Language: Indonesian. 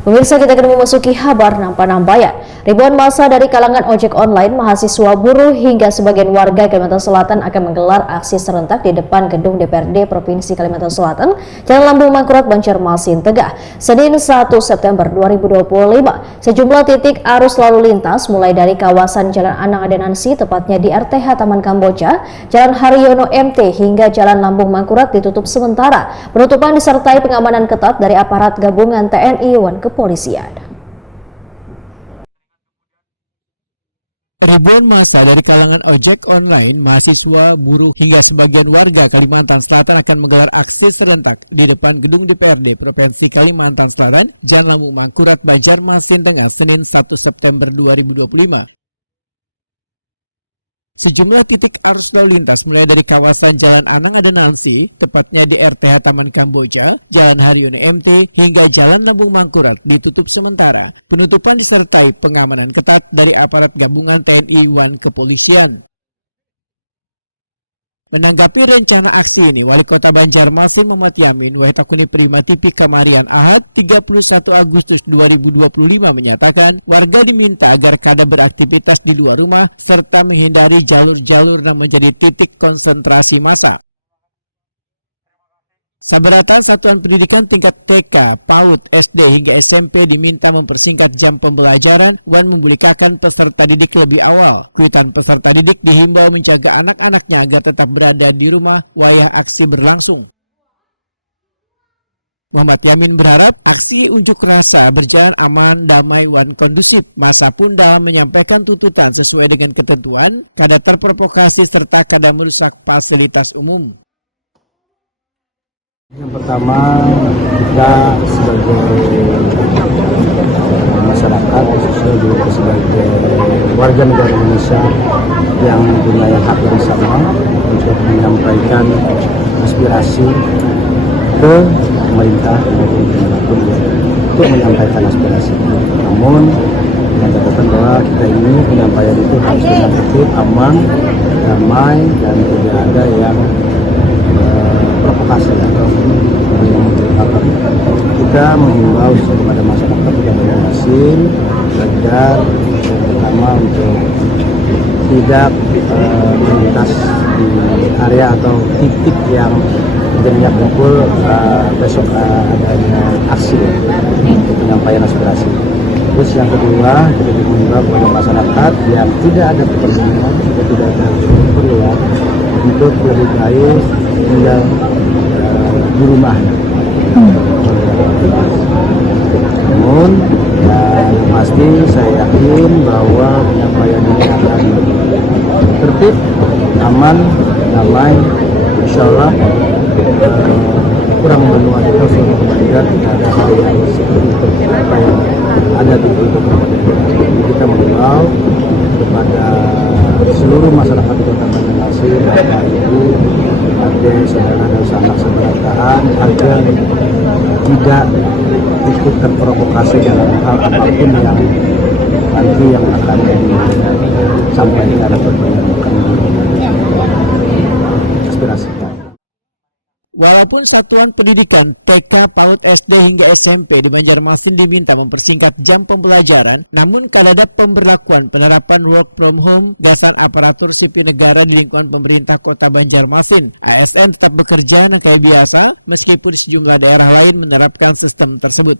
Pemirsa, kita akan memasuki kabar Nampan-Nambayan. Ribuan massa dari kalangan ojek online, mahasiswa, buruh hingga sebagian warga Kalimantan Selatan akan menggelar aksi serentak di depan gedung DPRD Provinsi Kalimantan Selatan, Jalan Lambung Mangkurat, Banjarmasin, Tegah, Senin 1 September 2025. Sejumlah titik arus lalu lintas mulai dari kawasan Jalan Anang Adenansi, tepatnya di RTH Taman Kamboja, Jalan Haryono MT hingga Jalan Lambung Mangkurat ditutup sementara. Penutupan disertai pengamanan ketat dari aparat gabungan TNI dan kepolisian. Ribuan massa dari kalangan ojek online, mahasiswa, buruh, hingga sebagian warga Kalimantan Selatan akan menggelar aksi serentak di depan gedung DPRD Provinsi Kalimantan Selatan, Jalan Lambung Mangkurat, Banjarmasin Tengah, Senin 1 September 2025. Sejumlah titik arus lalu lintas mulai dari kawasan Jalan Anang Adenansi, tepatnya di RTH Taman Kamboja, Jalan Haryono MT, hingga Jalan Lambung Mangkurat ditutup sementara. Penutupan disertai pengamanan ketat dari aparat gabungan TNI dan kepolisian. Menanggapi rencana aksi ini, Wali Kota Banjarmasin Muhammad Yamin Wahitakuni Prima TV Kamarian Ahad 31 Agustus 2025 menyatakan warga diminta agar kada beraktivitas di luar rumah serta menghindari jalur-jalur yang menjadi titik konsentrasi massa. Saberatan satuan pendidikan tingkat TK, PAUD, SD hingga SMP diminta mempersingkat jam pembelajaran dan memulihkan peserta didik lebih awal. Kuitan peserta didik dihimbau menjaga anak-anaknya agar tetap berada di rumah wayah aksi berlangsung. Muhammad Yamin berharap aksi unjuk rasa berjalan aman, damai, dan kondusif. Massa pun dalam menyampaikan tuntutan sesuai dengan ketentuan, kada terprovokasi serta kada merusak fasilitas umum. Yang pertama, kita sebagai masyarakat, khususnya juga sebagai warga negara Indonesia yang mempunyai hak yang sama untuk menyampaikan aspirasi ke pemerintah maupun dimanapun untuk menyampaikan aspirasi. Namun, dengan catatan bahwa kita ini penyampaian itu harus dengan tertib, aman, damai, dan tidak ada yang provokasi atau kita mengimbau kepada masyarakat di Banjarmasin agar terutama untuk tidak melintas di area atau titik yang jadinya kumpul besok adanya aksi untuk penyampaian aspirasi. Terus yang kedua, kita mengimbau kepada masyarakat yang tidak ada kepentingan atau tidak ada keperluan untuk lebih baik tinggal di rumahnya. Namun yang pasti saya yakin bahwa penyampaian ini akan tertib, aman, damai, insya Allah kurang menua itu tidak ada hal yang seperti apa yang ada di beberapa daerah. Kita mengimbau kepada seluruh masyarakat di Kota Banjarmasin, Bapak Ibu, adik, saudara dan sanak sebangsa agar tidak ikut terprovokasi dalam hal apapun yang nanti yang akan disampaikan atau yang akan diinspirasikan. Walaupun satuan pendidikan TK, PAUD, SD hingga SMP di Banjarmasin diminta mempersingkat jam pembelajaran, namun kada ada pemberlakuan penerapan work from home gasan aparatur sipil negara di lingkungan pemerintah Kota Banjarmasin. ASN tetap bekerja kayak biasa meskipun sejumlah daerah lain menerapkan sistem tersebut.